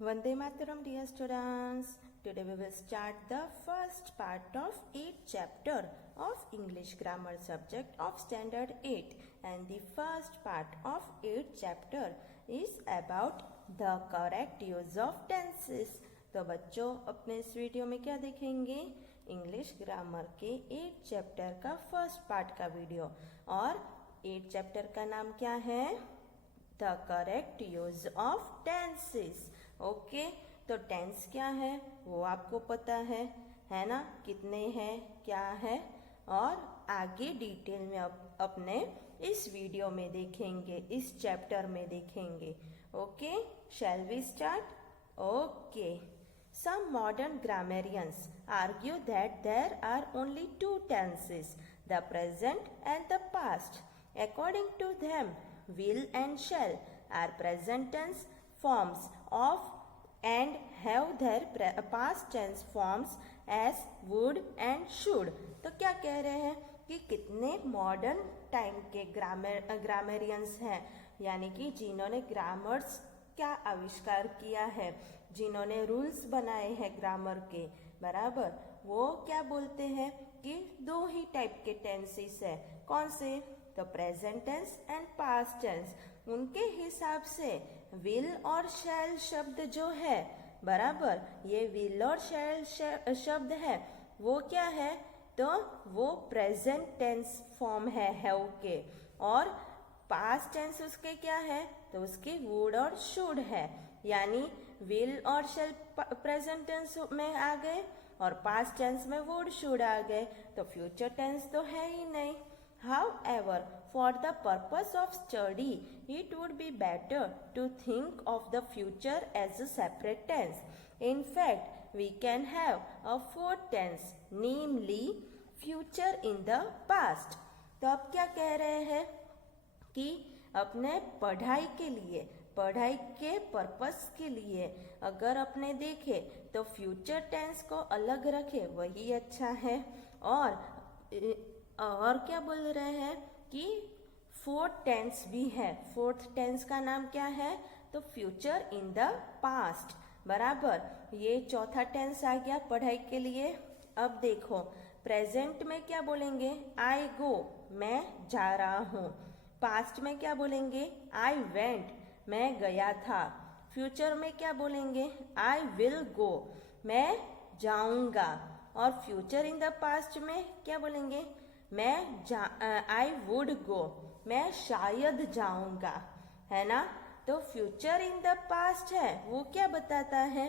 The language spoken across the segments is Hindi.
Vande Mataram, dear students. Today we will start the first part of 8th chapter of English grammar subject of standard 8, and the first part of 8th chapter is about the correct use of tenses. तो बच्चों अपने इस वीडियो में क्या देखेंगे? इंग्लिश ग्रामर के 8th चैप्टर का फर्स्ट पार्ट का वीडियो। और 8th चैप्टर का नाम क्या है? The correct use of tenses. Okay, तो टेंस क्या है वो आपको पता है ना? कितने हैं, क्या है, और आगे डिटेल में अपने इस वीडियो में देखेंगे, इस चैप्टर में देखेंगे। Okay, shall we start? Okay, some modern grammarians argue that there are only two tenses, the present and the past. According to them, will and shall are present tense forms of and have their past tense forms as would and should. तो क्या कह रहे हैं कि कितने मॉडर्न टाइम के ग्रामरियंस हैं, यानी कि जिन्होंने ग्रामर्स क्या आविष्कार किया है, जिन्होंने रूल्स बनाए हैं ग्रामर के, बराबर, वो क्या बोलते हैं कि दो ही टाइप के टेंसेस है। कौन से? तो present tense and past tense. उनके हिसाब से विल और शैल शब्द जो है, बराबर, ये विल और शैल शब्द है, वो क्या है? तो वो प्रेजेंट टेंस फॉर्म है हैव के, और पास्ट टेंस उसके क्या है? तो उसके वुड और शुड है। यानी विल और शैल प्रेजेंट टेंस में आ गए और पास्ट टेंस में वुड शुड आ गए, तो फ्यूचर टेंस तो है ही नहीं। However, for the purpose of study, it would be better to think of the future as a separate tense. In fact, we can have a fourth tense, namely future in the past. तो अब क्या कह रहे हैं कि अपने पढ़ाई के पर्पस के लिए अगर अपने देखे तो फ्यूचर टेंस को अलग रखे वही अच्छा है। और क्या बोल रहे हैं कि फोर्थ टेंस भी है। फोर्थ टेंस का नाम क्या है? तो फ्यूचर इन द पास्ट, बराबर। ये चौथा टेंस आ गया पढ़ाई के लिए। अब देखो, प्रेजेंट में क्या बोलेंगे? आई गो, मैं जा रहा हूँ। पास्ट में क्या बोलेंगे? आई वेंट, मैं गया था। फ्यूचर में क्या बोलेंगे? आई विल गो, मैं जाऊंगा। और फ्यूचर इन द पास्ट में क्या बोलेंगे? आई वुड गो, मैं शायद जाऊंगा, है ना? तो फ्यूचर इन द पास्ट है, वो क्या बताता है?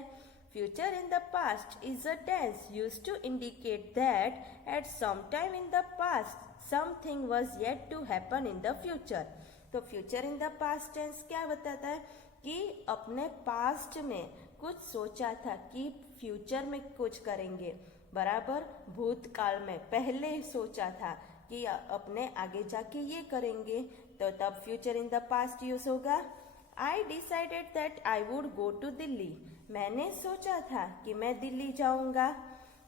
Future in the past is a tense used to indicate that at some time in the past something was yet to happen in the future. तो future in the past tense क्या बताता है कि अपने पास्ट में कुछ सोचा था कि फ्यूचर में कुछ करेंगे, बराबर। भूतकाल में पहले सोचा था कि अपने आगे जाके ये करेंगे, तो तब future in the past use होगा। I decided that I would go to Delhi, मैंने सोचा था कि मैं दिल्ली जाऊंगा।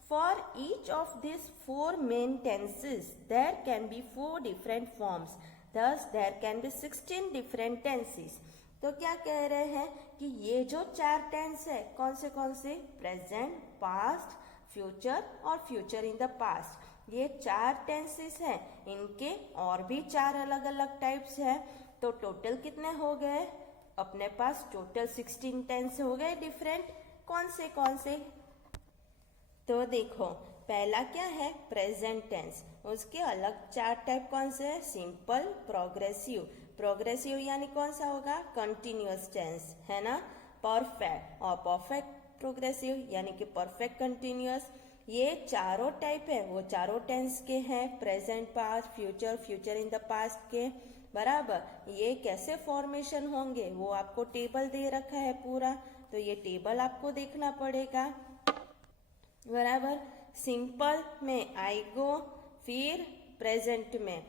For each of this four main tenses there can be 4 different forms, thus there can be 16 different tenses. तो क्या कह रहे हैं कि ये जो 4 टेंस है, कौन से? प्रेजेंट, पास्ट, फ्यूचर और फ्यूचर इन द पास्ट। ये 4 टेंसेस हैं, इनके और भी 4 अलग अलग टाइप्स है। तो टोटल कितने हो गए? अपने पास टोटल 16 टेंस हो गए डिफरेंट। कौन से? तो देखो, पहला क्या है? Present tense. उसके अलग 4 टाइप कौन से है? सिंपल, प्रोग्रेसिव यानी कौन सा होगा? कंटिन्यूअस टेंस, है ना? परफेक्ट और परफेक्ट प्रोग्रेसिव यानी कि परफेक्ट कंटिन्यूअस। ये चारों टाइप है, वो चारों टेंस के हैं, present, past, future in the past के, बराबर। ये कैसे फॉर्मेशन होंगे वो आपको टेबल दे रखा है पूरा, तो ये टेबल आपको देखना पड़ेगा, बराबर। सिंपल में आई गो, फिर प्रेजेंट में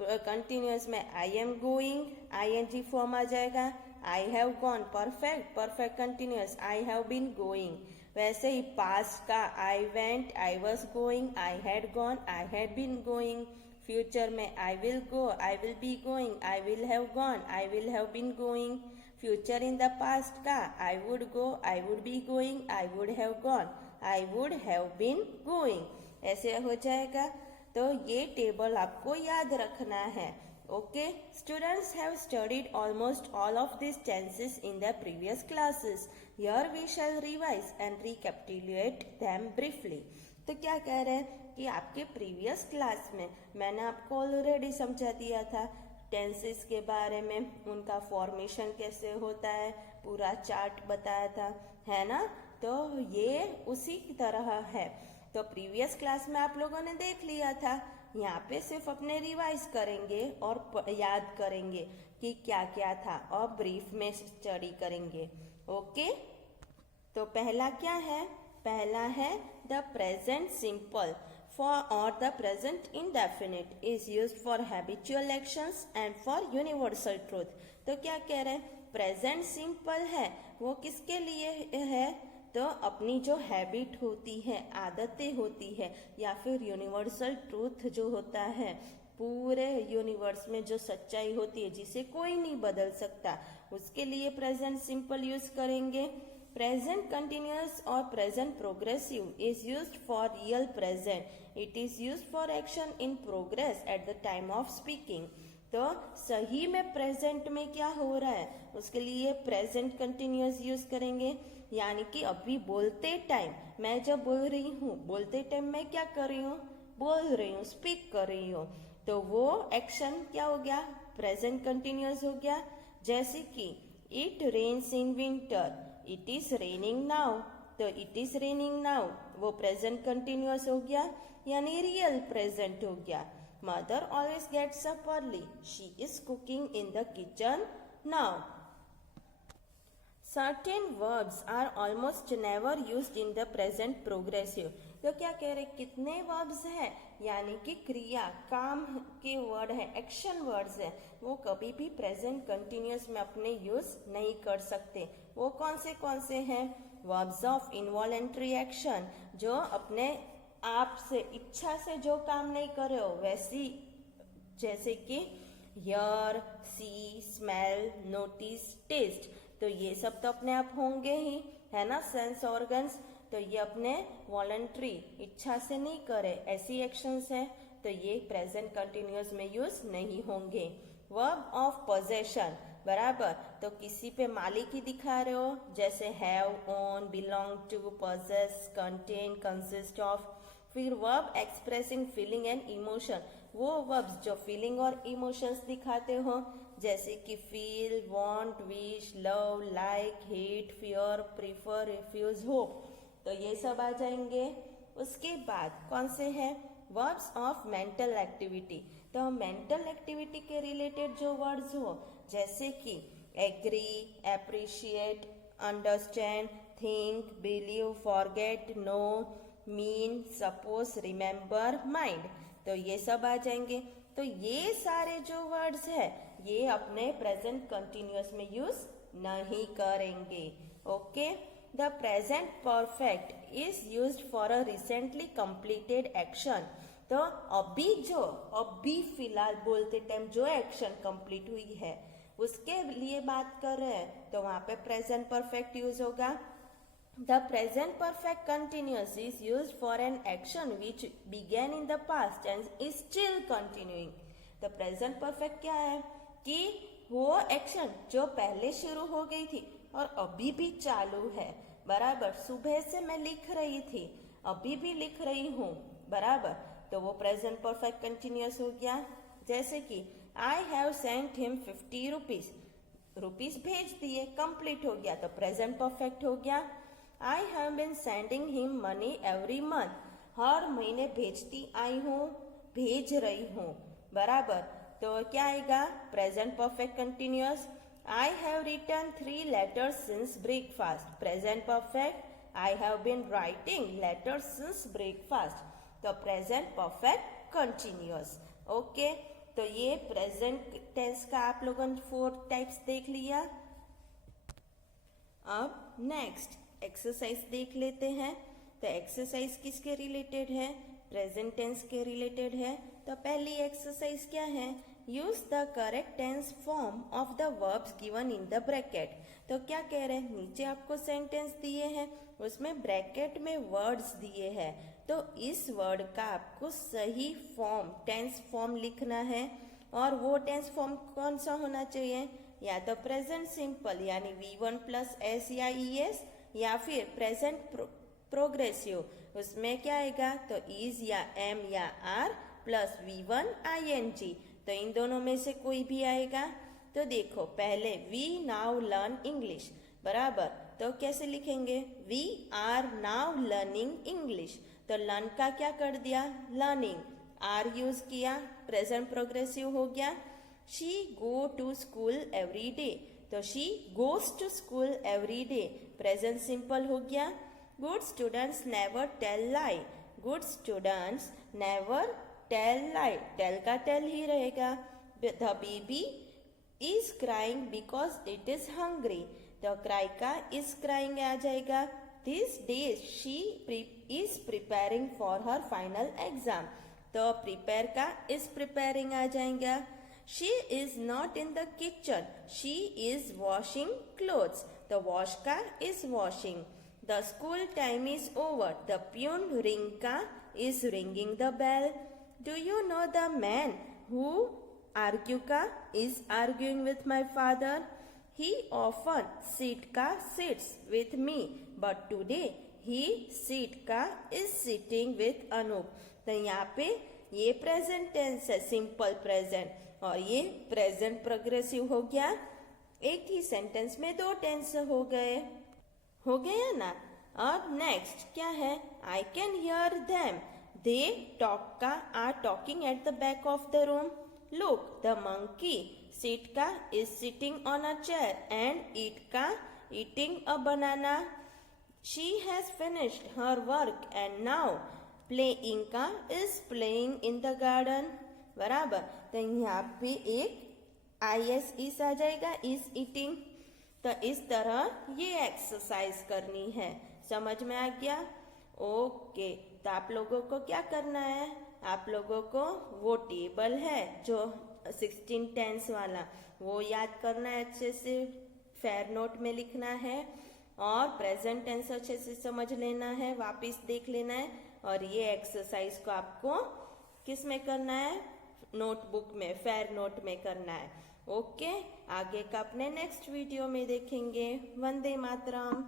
कंटिन्यूअस में I am going, ING form आ जाएगा। I have gone, perfect continuous, I have been going. वैसे ही पास्ट का I went, I was going, I had gone, I had been going. Future में I will go, I will be going, I will have gone, I will have been going. Future in the past का I would go, I would be going, I would have gone, I would have been going, ऐसे हो जाएगा। तो ये टेबल आपको याद रखना है। Okay, students have studied almost all of this tenses in the previous classes. Here we shall revise and recapitulate them briefly. तो क्या कह रहे हैं कि आपके प्रीवियस क्लास में मैंने आपको ऑलरेडी समझा दिया था टेंसेस के बारे में, उनका फॉर्मेशन कैसे होता है, पूरा चार्ट बताया था, है ना। तो ये उसी की तरह है। तो प्रीवियस क्लास में आप लोगों ने देख लिया था, यहाँ पे सिर्फ अपने रिवाइज करेंगे और याद करेंगे कि क्या क्या था और ब्रीफ में स्टडी करेंगे। ओके, तो पहला क्या है, पहला है द प्रेजेंट सिंपल फॉर और the present indefinite is used for habitual actions and for universal truth. तो क्या कह रहे हैं, प्रेजेंट सिंपल है वो किसके लिए है, तो अपनी जो हैबिट होती है, आदतें होती है, या फिर यूनिवर्सल ट्रूथ जो होता है, पूरे यूनिवर्स में जो सच्चाई होती है जिसे कोई नहीं बदल सकता, उसके लिए प्रेजेंट सिंपल यूज करेंगे। प्रेजेंट कंटिन्यूअस और present progressive is used for real present, it is used for action in progress at the time of speaking. तो सही में प्रेजेंट में क्या हो रहा है उसके लिए प्रेजेंट कंटिन्यूअस यूज करेंगे, यानी कि अभी बोलते टाइम, मैं जब बोल रही हूँ, बोलते टाइम मैं क्या कर रही हूँ, बोल रही हूँ, स्पीक कर रही हूँ, तो वो एक्शन क्या हो गया, प्रेजेंट कंटिन्यूअस हो गया। जैसे कि it rains in winter, it is raining now, तो इट इज रेनिंग नाउ वो प्रेजेंट कंटिन्यूअस हो गया, यानी रियल प्रेजेंट हो गया। Mother always gets up early, she is cooking in the kitchen now. Certain verbs are almost never used in the present progressive। तो क्या कह रहे, कितने verbs हैं, यानी कि क्रिया, काम के वर्ड है, एक्शन वर्ड्स है, वो कभी भी प्रेजेंट कंटिन्यूअस में अपने यूज नहीं कर सकते। वो कौन से हैं, verbs ऑफ इनवॉलेंट्री एक्शन, जो अपने आप से, इच्छा से जो काम नहीं कर रहे हो वैसी, जैसे कि hear, see, smell, notice, taste, तो ये सब तो अपने आप होंगे ही, है ना, सेंस ऑर्गन्स। तो ये अपने वॉलंटरी इच्छा से नहीं करे, ऐसी एक्शंस है, तो ये प्रेजेंट कंटिन्यूअस में यूज नहीं होंगे। वर्ब ऑफ पोजेशन, बराबर, तो किसी पे मालिकी दिखा रहे हो, जैसे have, own, belong to, possess, contain, consist of. फिर verb expressing feeling and emotion, वो वर्ब्स जो फीलिंग और इमोशंस दिखाते हो, जैसे कि feel, want, wish, love, like, hate, fear, prefer, refuse, hope, तो ये सब आ जाएंगे। उसके बाद कौन से हैं, वर्ब्स ऑफ मेंटल एक्टिविटी, तो मेंटल एक्टिविटी के रिलेटेड जो वर्ड्स हो, जैसे कि agree, appreciate, understand, think, believe, forget, know, mean, suppose, remember, mind, तो ये सब आ जाएंगे। तो ये सारे जो वर्ड्स है ये अपने प्रेजेंट कंटिन्यूअस में यूज नहीं करेंगे। Okay, the present perfect is used for a recently completed action, तो अभी फिलहाल बोलते टाइम जो एक्शन कंप्लीट हुई है उसके लिए बात कर रहे हैं, तो वहां पे प्रेजेंट परफेक्ट यूज होगा। The present perfect continuous is used for an action which began in the past and is still continuing। The present perfect क्या है कि वो एक्शन जो पहले शुरू हो गई थी और अभी भी चालू है, बराबर, सुबह से मैं लिख रही थी, अभी भी लिख रही हूँ, बराबर, तो वो प्रेजेंट परफेक्ट कंटिन्यूअस हो गया। जैसे कि I have sent him 50 rupees, rupees भेज दिए, कंप्लीट हो गया, तो प्रेजेंट परफेक्ट हो गया। I have been sending him money every month, हर महीने भेजती आई हूँ, भेज रही हूँ, बराबर, तो क्या आएगा, present perfect continuous. I have written 3 letters since breakfast, present perfect. I have been writing letters since breakfast, तो प्रेजेंट परफेक्ट कंटिन्यूअस। ओके, तो ये प्रेजेंट टेंस का आप लोगों ने 4 टाइप्स देख लिया। अब नेक्स्ट एक्सरसाइज देख लेते हैं। तो एक्सरसाइज किसके रिलेटेड है, प्रेजेंट टेंस के रिलेटेड है। तो पहली एक्सरसाइज क्या है, use the correct tense form of the verbs given in the bracket. तो क्या कह रहे हैं, नीचे आपको सेंटेंस दिए हैं, उसमें ब्रैकेट में वर्ड्स दिए हैं, तो इस वर्ड का आपको सही फॉर्म, टेंस फॉर्म लिखना है। और वो टेंस फॉर्म कौन सा होना चाहिए, या तो प्रेजेंट सिंपल यानी V1 प्लस S या ES, या फिर प्रेजेंट प्रोग्रेसिव, उसमें क्या आएगा, तो इज या एम या आर प्लस V1 ING, तो इन दोनों में से कोई भी आएगा। तो देखो पहले वी नाउ लर्न इंग्लिश, बराबर, तो कैसे लिखेंगे, we are now learning English, तो लर्न का क्या कर दिया, लर्निंग, आर यूज किया, प्रेजेंट प्रोग्रेसिव हो गया। She go to school every day, तो she goes to school every day, present simple हो गया। Good students never tell lie, good students never tell lie, tell का टेल ही रहेगा। The baby is crying because it is hungry, तो क्राई का इज क्राइंग आ जाएगा। This days she is preparing for her final exam, तो प्रिपेयर का इज प्रिपेयरिंग आ जाएगा। She is not in the kitchen, she is washing clothes, तो वॉश का is washing. The school time is over, the peon ring का is ringing the bell. Do you know the man who argue का is arguing with my father. He often sit का sits with me, but today he sit का इज सिटिंग विथ अनूप। तो यहाँ पे ये प्रेजेंट टेंस है, सिंपल प्रेजेंट, और ये प्रेजेंट प्रोग्रेसिव हो गया। एक ही सेंटेंस में दो टेंस हो गया ना। अब नेक्स्ट क्या है, I can hear them, they talk का are talking at the back of the room. Look the monkey sit का is sitting on a chair and eat का eating a banana. She has finished her work and now playing का is playing in the garden, बराबर। तो यहाँ पे एक IS इस आ जाएगा, इज ईटिंग। तो इस तरह ये एक्सरसाइज करनी है, समझ में आ गया, ओके। तो आप लोगों को क्या करना है, आप लोगों को वो टेबल है जो 16 टेंस वाला, वो याद करना है, अच्छे से फेयर नोट में लिखना है, और प्रेजेंट टेंस अच्छे से समझ लेना है, वापस देख लेना है। और ये एक्सरसाइज को आपको किस में करना है, नोटबुक में, फेयर नोट में करना है, ओके। आगे का अपने नेक्स्ट वीडियो में देखेंगे। वंदे मातरम।